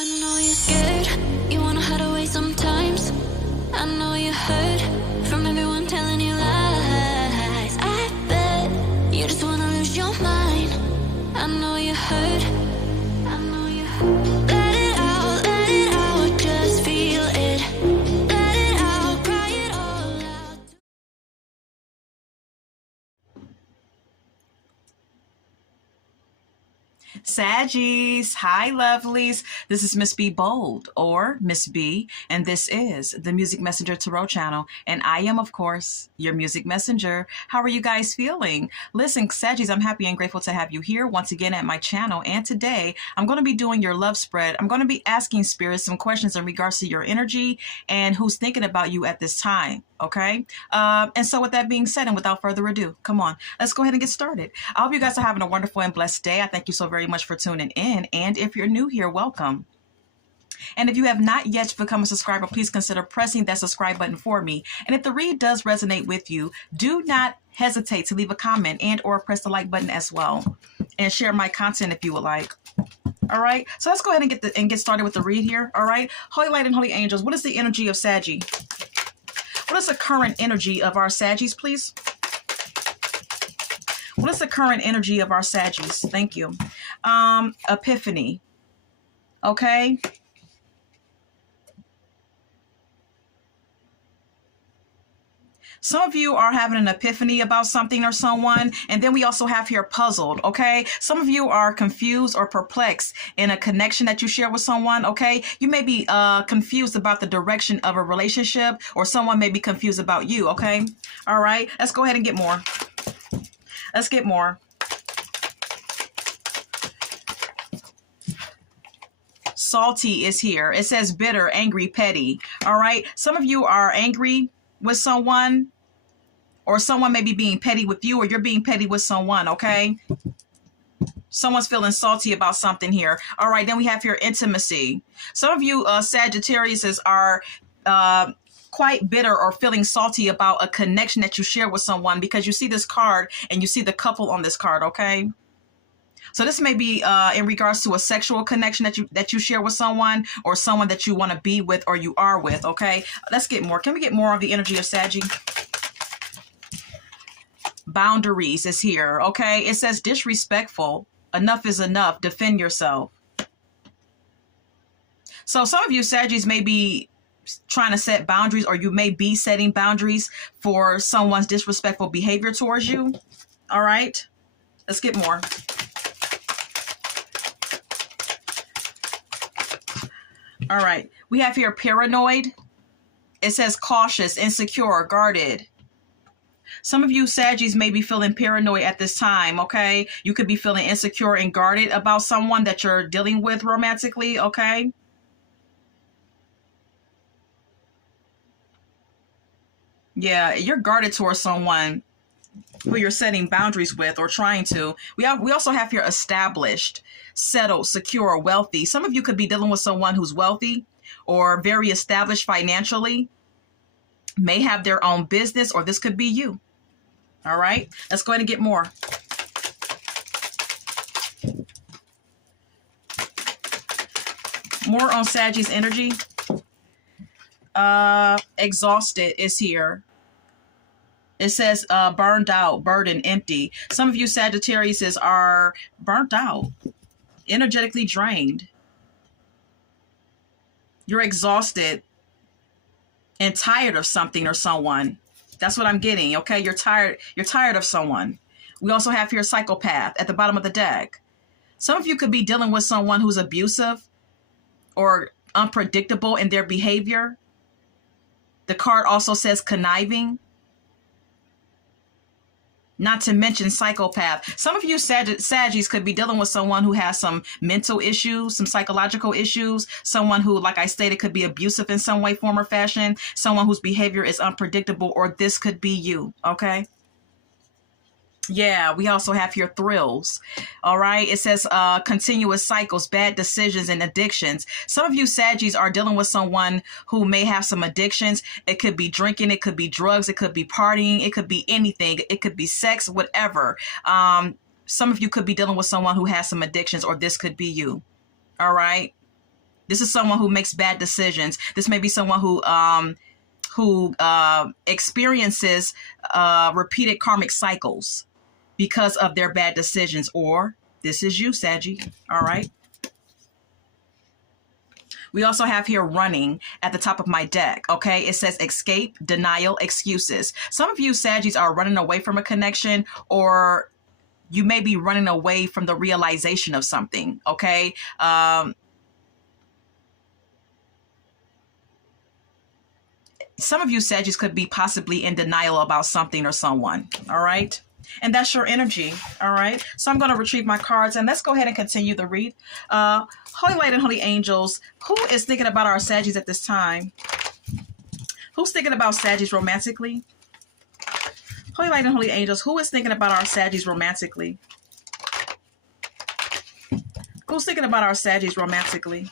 I know you're scared, you wanna hide away sometimes. I know you hurt from everyone telling you lies. I bet you just wanna lose your mind. I know you hurt, I know you hurt. Let it out, just feel it. Let it out, cry it all out. Saggies, hi lovelies. This is Miss B Bold, or Miss B, and this is the Music Messenger Tarot channel. And I am, of course, your music messenger. How are you guys feeling? Listen, Saggies, I'm happy and grateful to have you here once again at my channel. And today, I'm going to be doing your love spread. I'm going to be asking spirits some questions in regards to your energy and who's thinking about you at this time. Okay. And so with that being said, and without further ado, come on, let's go ahead and get started. I hope you guys are having a wonderful and blessed day. I thank you so very much for tuning in. And if you're new here, welcome. And if you have not yet become a subscriber, please consider pressing that subscribe button for me. And if the read does resonate with you, do not hesitate to leave a comment and or press the like button as well. And share my content if you would like. All right. So let's go ahead and get started with the read here. All right. Holy light and holy angels, what is the energy of Saggy? What is the current energy of our Saggies, please? What is the current energy of our Saggies? Thank you. Epiphany. Okay. Some of you are having an epiphany about something or someone, and then we also have here puzzled, okay? Some of you are confused or perplexed in a connection that you share with someone, okay? You may be confused about the direction of a relationship, or someone may be confused about you, okay? All right, let's go ahead and get more. Let's get more. Salty is here. It says bitter, angry, petty. All right, some of you are angry with someone, or someone may be being petty with you, or you're being petty with someone, okay? Someone's feeling salty about something here. All right, then we have here intimacy. Some of you Sagittarius are quite bitter or feeling salty about a connection that you share with someone, because you see this card and you see the couple on this card, okay? So this may be in regards to a sexual connection that you share with someone, or someone that you want to be with, or you are with, okay? Let's get more. Can we get more of the energy of Saggy? Boundaries is here, okay? It says disrespectful. Enough is enough. Defend yourself. So some of you Saggies may be trying to set boundaries, or you may be setting boundaries for someone's disrespectful behavior towards you. All right? Let's get more. All right, we have here paranoid. It says cautious, insecure, guarded. Some of you Saggies may be feeling paranoid at this time, okay? You could be feeling insecure and guarded about someone that you're dealing with romantically, okay? Yeah, you're guarded towards someone who you're setting boundaries with, or trying to. We also have here established, settled, secure, wealthy. Some of you could be dealing with someone who's wealthy or very established financially, may have their own business, or this could be you. All right, let's go ahead and get more. More on Saggy's energy. Exhausted is here. It says burned out, burdened, empty. Some of you Sagittarius are burnt out, energetically drained. You're exhausted and tired of something or someone. That's what I'm getting, okay? You're tired of someone. We also have here psychopath at the bottom of the deck. Some of you could be dealing with someone who's abusive or unpredictable in their behavior. The card also says conniving. Not to mention psychopath. Some of you Saggies could be dealing with someone who has some mental issues, some psychological issues, someone who, like I stated, could be abusive in some way, form, or fashion, someone whose behavior is unpredictable, or this could be you, okay? Yeah, we also have here thrills. All right. It says continuous cycles, bad decisions, and addictions. Some of you Saggies are dealing with someone who may have some addictions. It could be drinking. It could be drugs. It could be partying. It could be anything. It could be sex, whatever. Some of you could be dealing with someone who has some addictions, or this could be you. All right. This is someone who makes bad decisions. This may be someone who experiences repeated karmic cycles because of their bad decisions. Or this is you, Saggy. All right. We also have here running at the top of my deck. Okay. It says escape, denial, excuses. Some of you Saggies are running away from a connection, or you may be running away from the realization of something. Okay. Some of you Saggies could be possibly in denial about something or someone. All right. And that's your energy. All right. So I'm going to retrieve my cards and let's go ahead and continue the read. Holy Light and Holy Angels, who is thinking about our Saggies at this time? Who's thinking about Saggies romantically? Holy Light and Holy Angels, who is thinking about our Saggies romantically? Who's thinking about our Saggies romantically?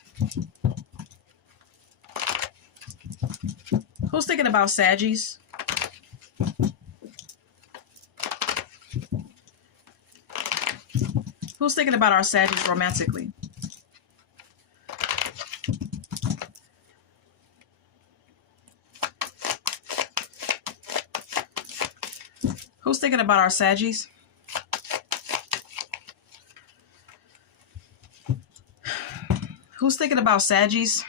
Who's thinking about Saggies? Who's thinking about our Saggies romantically? Who's thinking about our Saggies? Who's thinking about Saggies?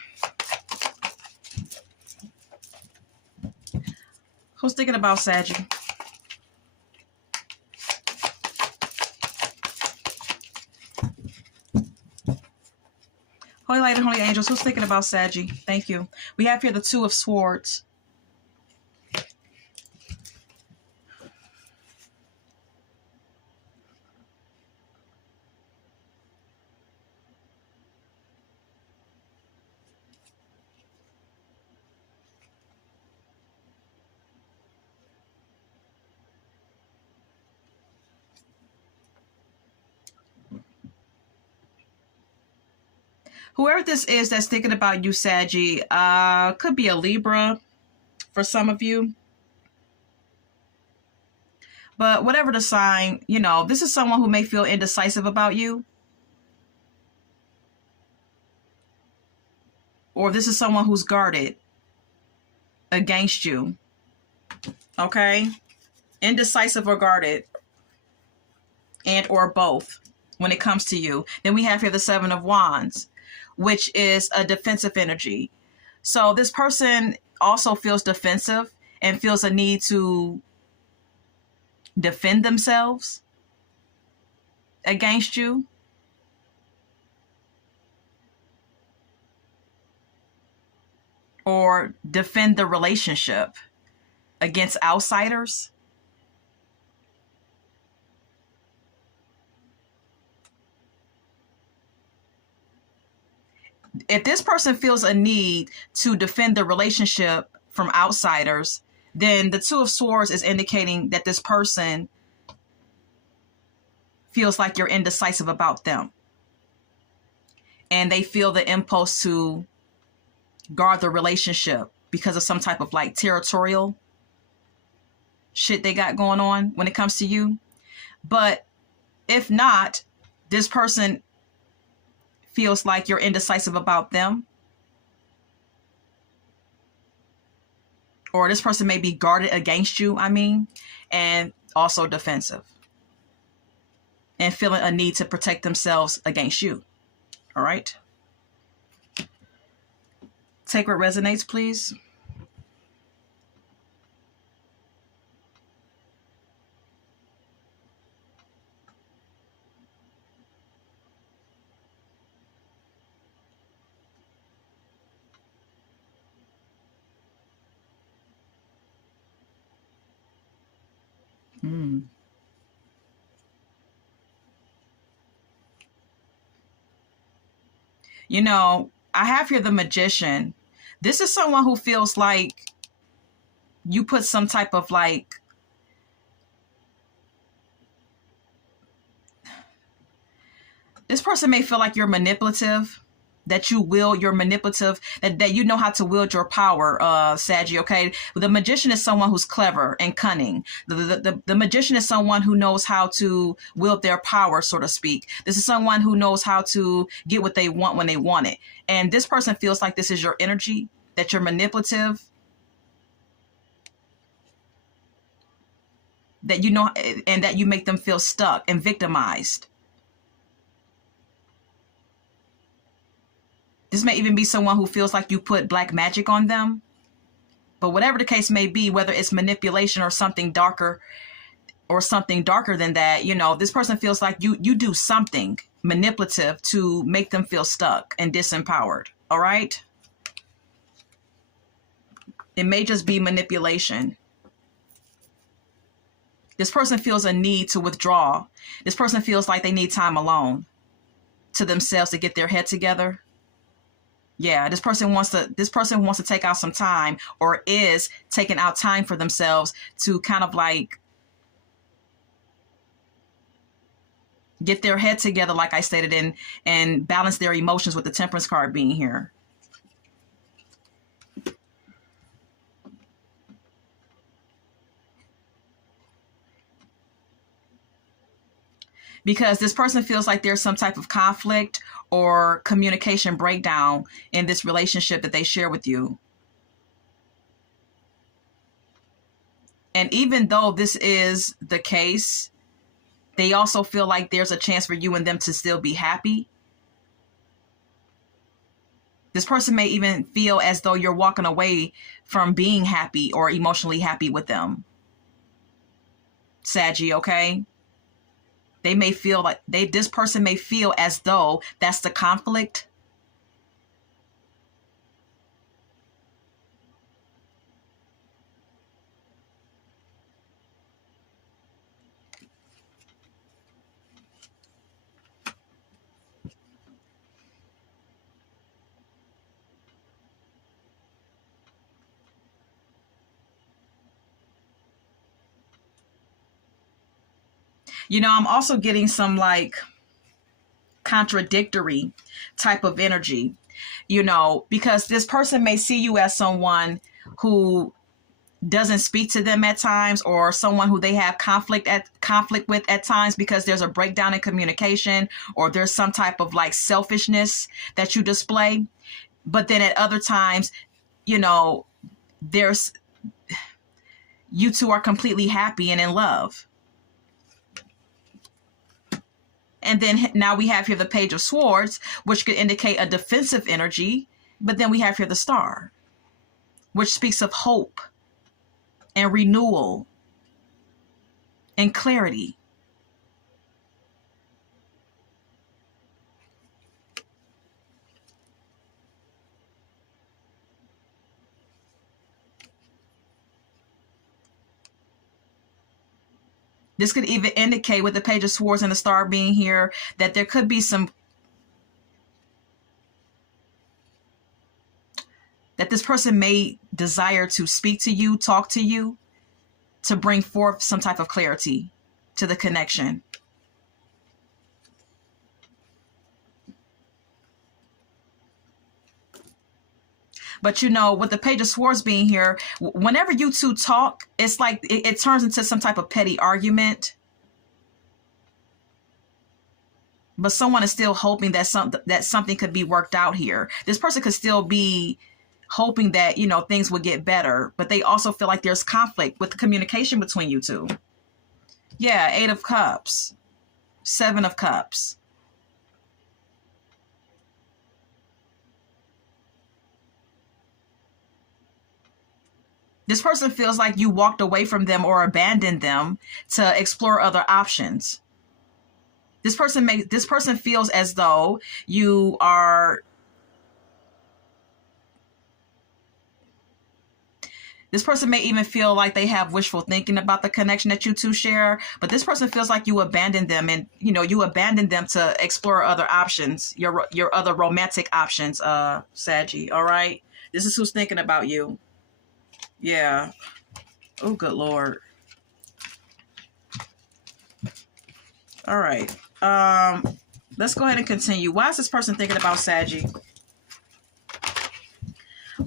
Who's thinking about Saggy? Holy Light and Holy Angels, who's thinking about Saggy? Thank you. We have here the Two of Swords. Whoever this is that's thinking about you, Saggy, could be a Libra for some of you. But whatever the sign, you know, this is someone who may feel indecisive about you. Or this is someone who's guarded against you. Okay? Indecisive or guarded. And or both when it comes to you. Then we have here the Seven of Wands, which is a defensive energy. So this person also feels defensive and feels a need to defend themselves against you. Or defend the relationship against outsiders. If this person feels a need to defend the relationship from outsiders, then the Two of Swords is indicating that this person feels like you're indecisive about them. And they feel the impulse to guard the relationship because of some type of like territorial shit they got going on when it comes to you. But if not, this person feels like you're indecisive about them. Or this person may be guarded against you, and also defensive. And feeling a need to protect themselves against you. All right. Take what resonates, please. You know, I have here the Magician. This is someone who feels like you put some type of like this person may feel like you're manipulative that you wield your manipulative, that you know how to wield your power, Saggy, okay? The magician is someone who's clever and cunning. The magician is someone who knows how to wield their power, so to speak. This is someone who knows how to get what they want when they want it. And this person feels like this is your energy, that you're manipulative, that you know, and that you make them feel stuck and victimized. This may even be someone who feels like you put black magic on them. But whatever the case may be, whether it's manipulation or something darker than that, you know, this person feels like you do something manipulative to make them feel stuck and disempowered. All right? It may just be manipulation. This person feels a need to withdraw. This person feels like they need time alone to themselves to get their head together. Yeah, this person wants to take out some time, or is taking out time for themselves to kind of like get their head together, like I stated, and balance their emotions with the Temperance card being here. Because this person feels like there's some type of conflict or communication breakdown in this relationship that they share with you. And even though this is the case, they also feel like there's a chance for you and them to still be happy. This person may even feel as though you're walking away from being happy or emotionally happy with them. Saggy, okay? They may feel like this person may feel as though that's the conflict. You know, I'm also getting some like contradictory type of energy, you know, because this person may see you as someone who doesn't speak to them at times, or someone who they have conflict with at times, because there's a breakdown in communication, or there's some type of like selfishness that you display. But then at other times, you know, you two are completely happy and in love. And then now we have here the Page of Swords, which could indicate a defensive energy. But then we have here the Star, which speaks of hope and renewal and clarity. This could even indicate, with the Page of Swords and the Star being here, that there could be that this person may desire to speak to you, talk to you, to bring forth some type of clarity to the connection. But, you know, with the Page of Swords being here, whenever you two talk, it's like it turns into some type of petty argument. But someone is still hoping that something could be worked out here. This person could still be hoping that, you know, things will get better. But they also feel like there's conflict with the communication between you two. Yeah, 8 of Cups, 7 of Cups. This person feels like you walked away from them or abandoned them to explore other options. This person feels as though you are. This person may even feel like they have wishful thinking about the connection that you two share, but this person feels like you abandoned them, and you know, you abandoned them to explore other options, your other romantic options, Saggy. All right, this is who's thinking about you. Yeah. Oh, good Lord. All right. Let's go ahead and continue. Why is this person thinking about Saggy?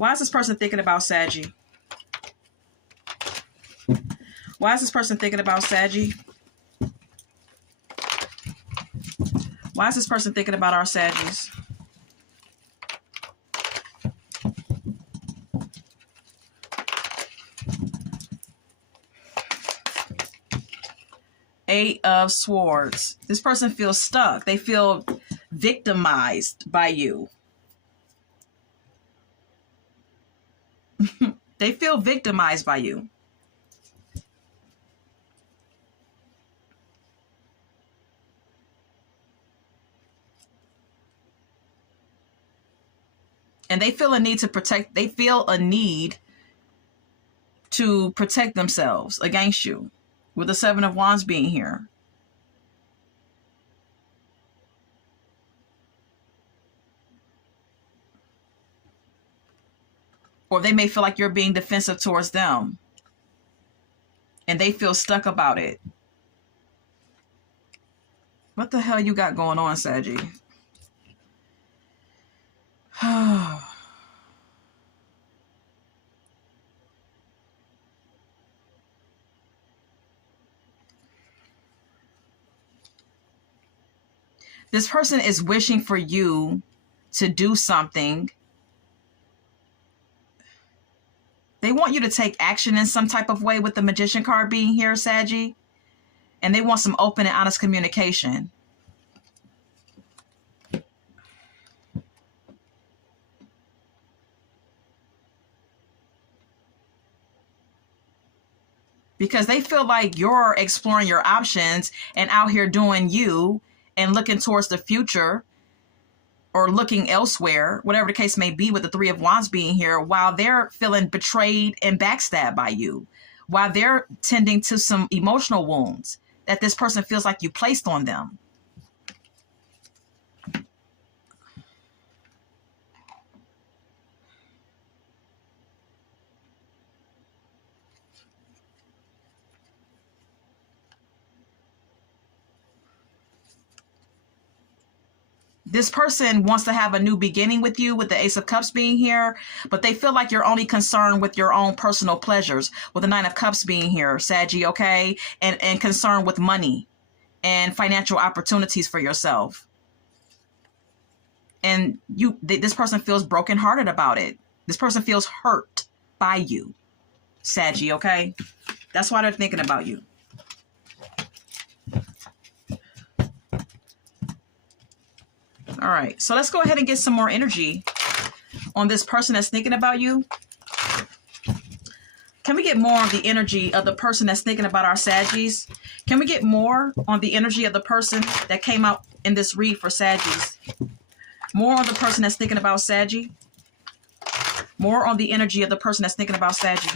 Why is this person thinking about Saggy? Why is this person thinking about Saggy? Why is this person thinking about our Saggies? Eight of Swords. This person feels stuck. They feel victimized by you. They feel victimized by you. And they feel a need to protect, they feel a need to protect themselves against you, with the Seven of Wands being here. Or they may feel like you're being defensive towards them, and they feel stuck about it. What the hell you got going on, Saggy? This person is wishing for you to do something. They want you to take action in some type of way with the Magician card being here, Saggy. And they want some open and honest communication. Because they feel like you're exploring your options and out here doing you and looking towards the future or looking elsewhere, whatever the case may be, with the Three of Wands being here, while they're feeling betrayed and backstabbed by you, while they're tending to some emotional wounds that this person feels like you placed on them. This person wants to have a new beginning with you, with the Ace of Cups being here, but they feel like you're only concerned with your own personal pleasures, with the Nine of Cups being here, Saggy, okay? And concerned with money and financial opportunities for yourself. And this person feels brokenhearted about it. This person feels hurt by you, Saggy, okay? That's why they're thinking about you. All right, so let's go ahead and get some more energy on this person that's thinking about you. Can we get more of the energy of the person that's thinking about our Saggies? Can we get more on the energy of the person that came out in this read for Saggies? More on the person that's thinking about Saggy. More on the energy of the person that's thinking about Saggy.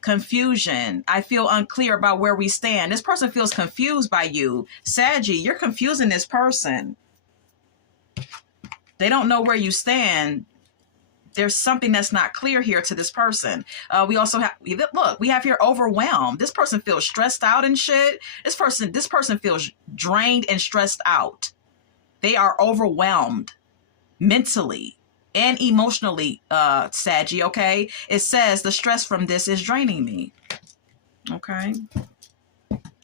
Confusion. I feel unclear about where we stand. This person feels confused by you. Saggy, you're confusing this person. They don't know where you stand. There's something that's not clear here to this person. We also have, look, we have here overwhelmed. This person feels stressed out and shit. This person feels drained and stressed out. They are overwhelmed mentally and emotionally, Saggy, okay? It says the stress from this is draining me. Okay.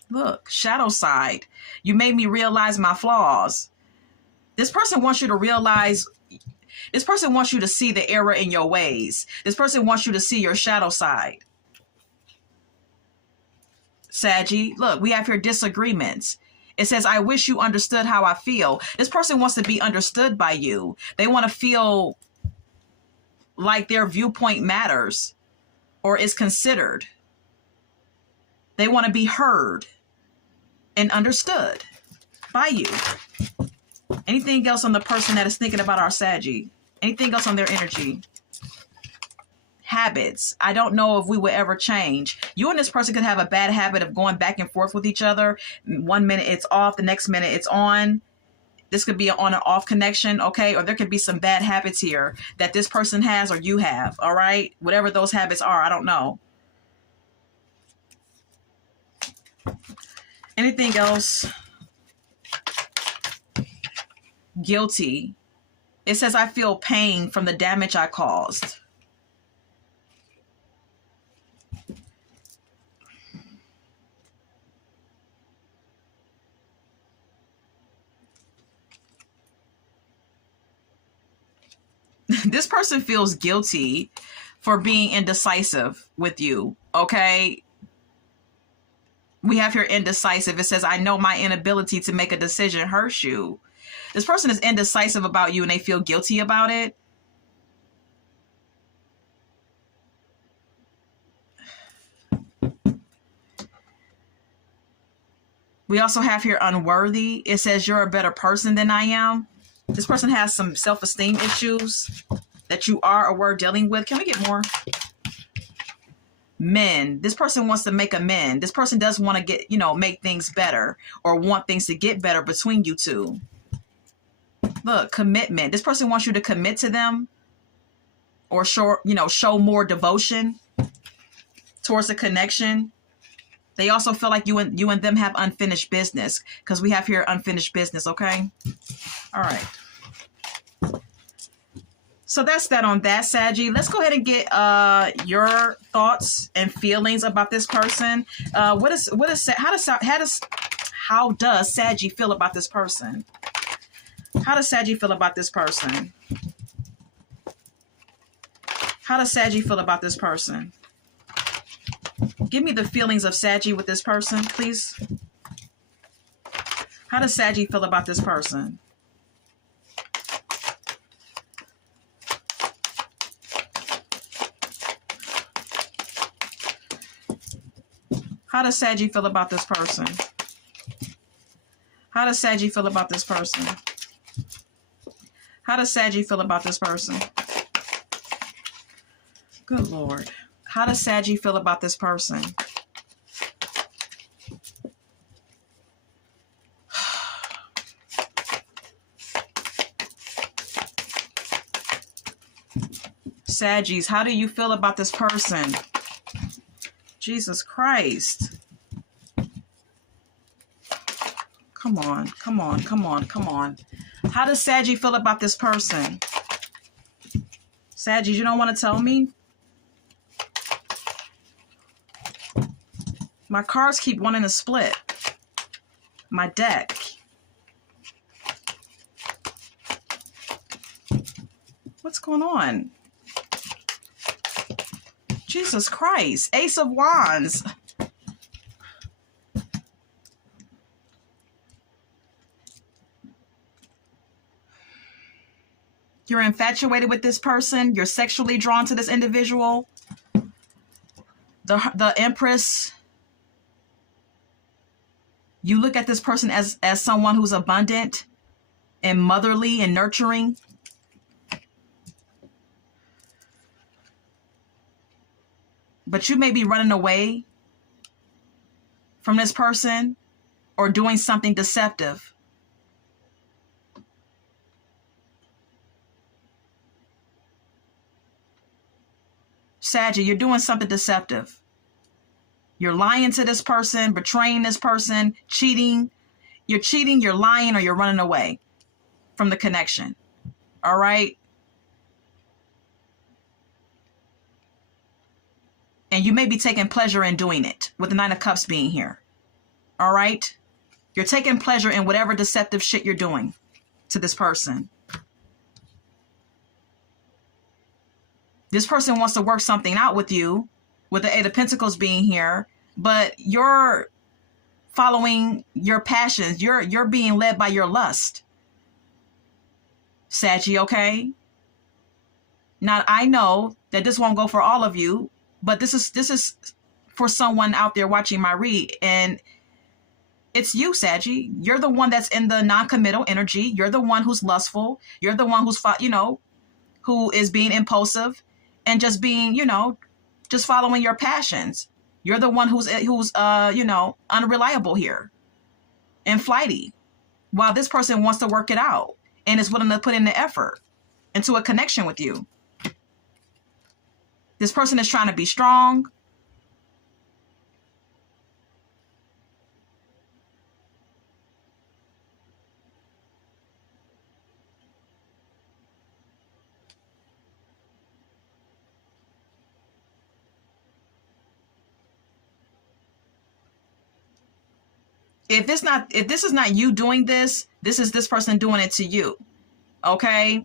Look, shadow side. You made me realize my flaws. This person wants you to realize, this person wants you to see the error in your ways. This person wants you to see your shadow side. Saggy, look, we have here disagreements. It says, I wish you understood how I feel. This person wants to be understood by you. They want to feel like their viewpoint matters or is considered. They want to be heard and understood by you. Anything else on the person that is thinking about our Saggy? Anything else on their energy? Habits. I don't know if we will ever change. You and this person could have a bad habit of going back and forth with each other. 1 minute it's off, the next minute it's on. This could be an on and off connection, okay? Or there could be some bad habits here that this person has or you have, all right? Whatever those habits are, I don't know. Anything else? Guilty. It says, I feel pain from the damage I caused. This person feels guilty for being indecisive with you, okay? We have here indecisive. It says, I know my inability to make a decision hurts you. This person is indecisive about you and they feel guilty about it. We also have here unworthy. It says, you're a better person than I am. This person has some self-esteem issues that you are or were dealing with. Can we get more? Men. This person wants to make amends. This person does want to get, make things better or want things to get better between you two. Look, commitment. This person wants you to commit to them or show more devotion towards the connection. They also feel like you and them have unfinished business because we have here unfinished business, okay? All right. So that's that on that, Saggy. Let's go ahead and get your thoughts and feelings about this person. How does Saggy feel about this person? How does Saggy feel about this person? How does Saggy feel about this person? Give me the feelings of Saggy with this person, please. How does Saggy feel about this person? How does Saggy feel about this person? How does Saggy feel about this person? How does Saggy feel about this person? Good Lord. How does Saggy feel about this person? Saggies, how do you feel about this person? Jesus Christ. Come on, come on, come on, come on. How does Saggy feel about this person? Saggy, you don't want to tell me? My cards keep wanting to split. My deck. What's going on? Jesus Christ. Ace of Wands. You're infatuated with this person. You're sexually drawn to this individual. The Empress. You look at this person as someone who's abundant and motherly and nurturing. But you may be running away from this person or doing something deceptive. Saggy, you're doing something deceptive. You're lying to this person, betraying this person, cheating. You're cheating, you're lying, or you're running away from the connection. All right? And you may be taking pleasure in doing it with the Nine of Cups being here. All right? You're taking pleasure in whatever deceptive shit you're doing to this person. This person wants to work something out with you, with the Eight of Pentacles being here, but you're following your passions. You're being led by your lust. Saggy, okay? Now, I know that this won't go for all of you, but this is for someone out there watching my read, and it's you, Saggy. You're the one that's in the non-committal energy. You're the one who's lustful. You're the one who's, who is being impulsive and just being, just following your passions. You're the one who's unreliable here and flighty, while this person wants to work it out and is willing to put in the effort into a connection with you. This person is trying to be strong. If this is not you doing this, this is this person doing it to you. Okay?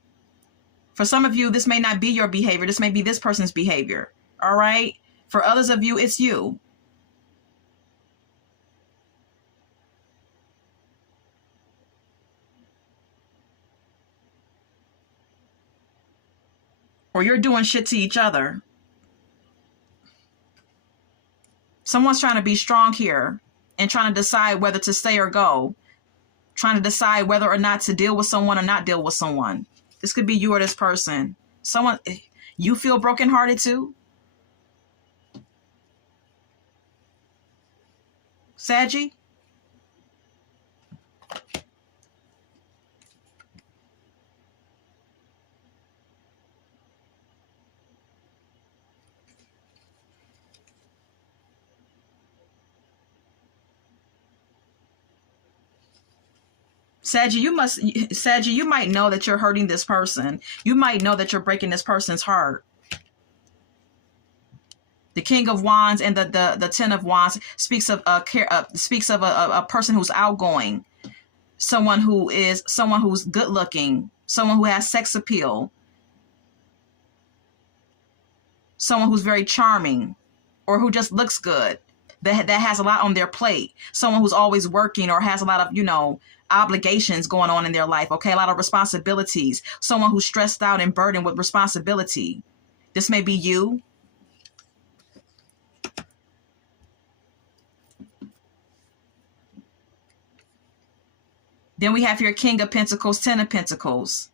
For some of you, this may not be your behavior. This may be this person's behavior. All right? For others of you, it's you. Or you're doing shit to each other. Someone's trying to be strong here and trying to decide whether to stay or go. Trying to decide whether or not to deal with someone or not deal with someone. This could be you or this person. Someone, you feel brokenhearted too? Saggy? Saggy, you might know that you're hurting this person. You might know that you're breaking this person's heart. The King of Wands and the Ten of Wands speaks of a person who's outgoing, someone who's good looking, someone who has sex appeal, someone who's very charming, or who just looks good, that has a lot on their plate, someone who's always working or has a lot of, obligations going on in their life, okay, a lot of responsibilities, someone who's stressed out and burdened with responsibility. This may be you. Then we have your King of Pentacles, Ten of Pentacles.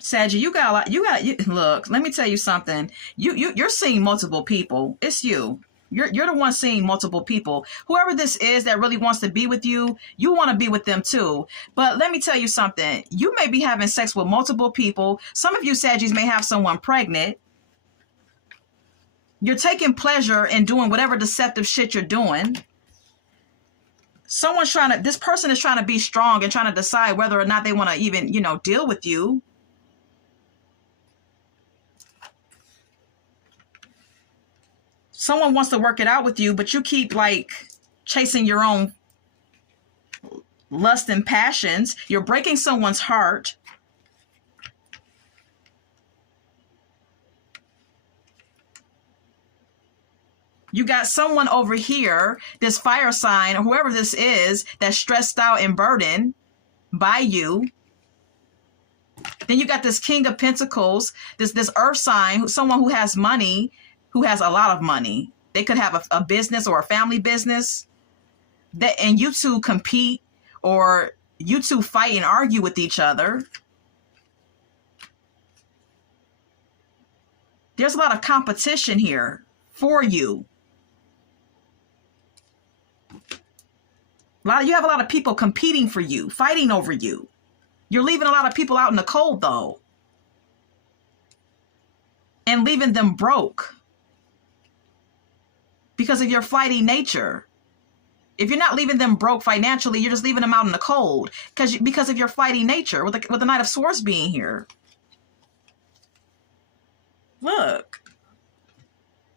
Saggy, you got a lot. Look, let me tell you something. You're seeing multiple people. It's you. You're the one seeing multiple people. Whoever this is that really wants to be with you, you want to be with them too. But let me tell you something. You may be having sex with multiple people. Some of you Saggies may have someone pregnant. You're taking pleasure in doing whatever deceptive shit you're doing. This person is trying to be strong and trying to decide whether or not they want to even, deal with you. Someone wants to work it out with you, but you keep chasing your own lust and passions. You're breaking someone's heart. You got someone over here, this fire sign or whoever this is, that's stressed out and burdened by you. Then you got this King of Pentacles, this earth sign, someone who has money, who has a lot of money. They could have a business or a family business. And you two compete, or you two fight and argue with each other. There's a lot of competition here for you. You have a lot of people competing for you, fighting over you. You're leaving a lot of people out in the cold though. And leaving them broke. Because of your flighty nature. If you're not leaving them broke financially, you're just leaving them out in the cold because of your flighty nature, with the Knight of Swords being here. Look.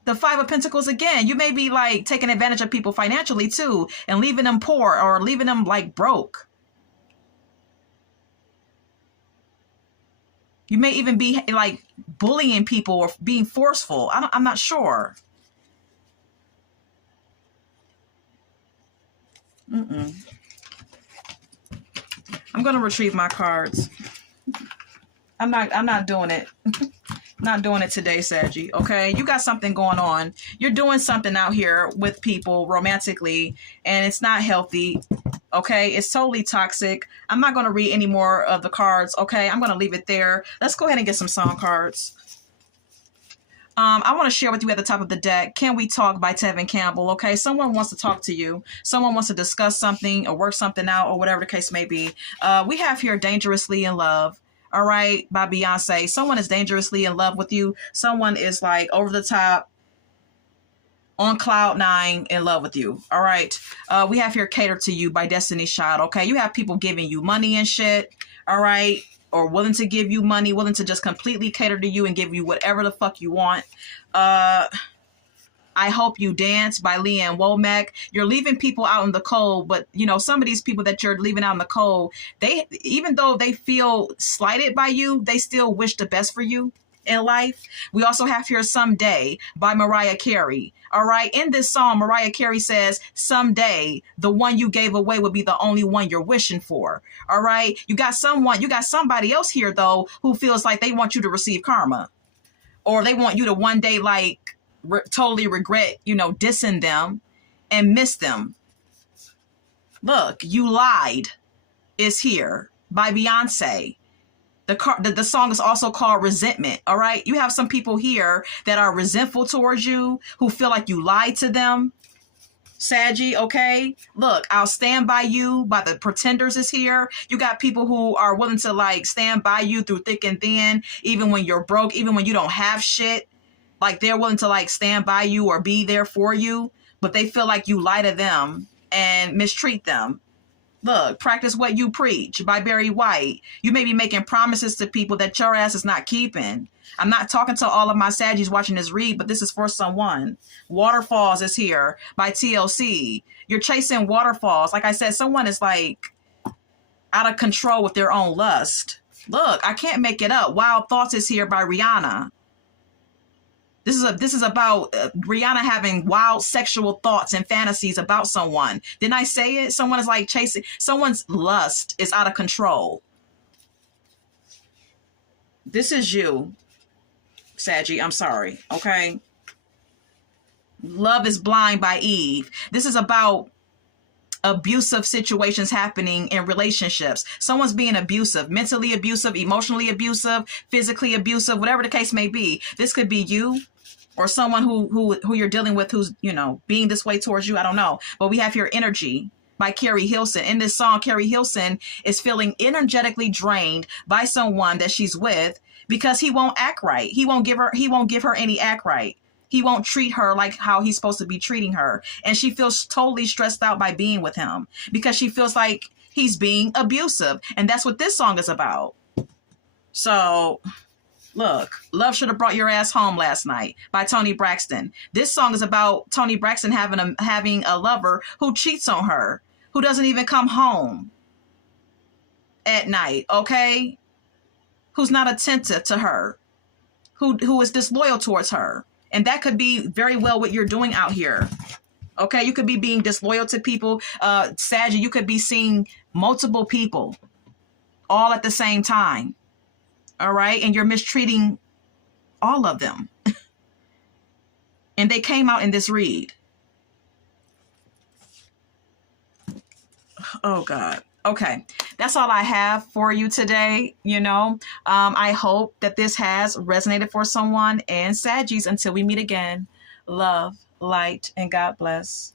The Five of Pentacles again. You may be taking advantage of people financially too and leaving them poor or leaving them broke. You may even be bullying people or being forceful. I'm not sure. I'm going to retrieve my cards. I'm not doing it. Not doing it today, Saggy. Okay. You got something going on. You're doing something out here with people romantically, and it's not healthy. Okay. It's totally toxic. I'm not going to read any more of the cards. Okay. I'm going to leave it there. Let's go ahead and get some song cards. I want to share with you at the top of the deck, Can We Talk by Tevin Campbell. Okay, someone wants to talk to you. Someone wants to discuss something or work something out or whatever the case may be. We have here Dangerously in Love. All right, by Beyonce. Someone is dangerously in love with you. Someone is over the top on cloud nine, in love with you. All right. We have here Cater to You by Destiny's Child. Okay. You have people giving you money and shit. All right. Or willing to give you money, willing to just completely cater to you and give you whatever the fuck you want. I Hope You Dance by Leanne Womack. You're leaving people out in the cold, but you know, some of these people that you're leaving out in the cold, they, even though they feel slighted by you, they still wish the best for you in life. We also have here Someday by Mariah Carey. All right. In this song, Mariah Carey says, someday the one you gave away will be the only one you're wishing for. All right. You got somebody else here though, who feels like they want you to receive karma, or they want you to one day like totally regret, you know, dissing them and miss them. Look, You Lied is here by Beyonce. The song is also called Resentment. All right. You have some people here that are resentful towards you, who feel like you lied to them. Saggy, okay? Look, I'll Stand By You by the Pretenders is here. You got people who are willing to like stand by you through thick and thin, even when you're broke, even when you don't have shit. Like they're willing to like stand by you or be there for you, but they feel like you lie to them and mistreat them. Look, Practice What You Preach by Barry White. You may be making promises to people that your ass is not keeping. I'm not talking to all of my Saggies watching this read, but this is for someone. Waterfalls is here by TLC. You're chasing waterfalls. Like I said, someone is like out of control with their own lust. Look, I Can't Make It Up. Wild Thoughts is here by Rihanna. This is about Rihanna having wild sexual thoughts and fantasies about someone. Didn't I say it? Someone is like chasing, someone's lust is out of control. This is you, Saggy. I'm sorry. Okay. Love is Blind by Eve. This is about abusive situations happening in relationships. Someone's being abusive, mentally abusive, emotionally abusive, physically abusive, whatever the case may be. This could be you or someone who you're dealing with who's, you know, being this way towards you. I don't know. But we have here Energy by Carrie Hilson. In this song, Carrie Hilson is feeling energetically drained by someone that she's with because he won't act right. He won't give her any act right. He won't treat her like how he's supposed to be treating her. And she feels totally stressed out by being with him because she feels like he's being abusive. And that's what this song is about. So look, Love Should Have Brought Your Ass Home Last Night by Toni Braxton. This song is about Toni Braxton having a lover who cheats on her, who doesn't even come home at night, okay? Who's not attentive to her, who is disloyal towards her. And that could be very well what you're doing out here. Okay, you could be being disloyal to people. Saggy, you could be seeing multiple people all at the same time. All right, and you're mistreating all of them. And they came out in this read. Oh, God. Okay, that's all I have for you today. You know, I hope that this has resonated for someone. And Saggies, until we meet again, love, light, and God bless.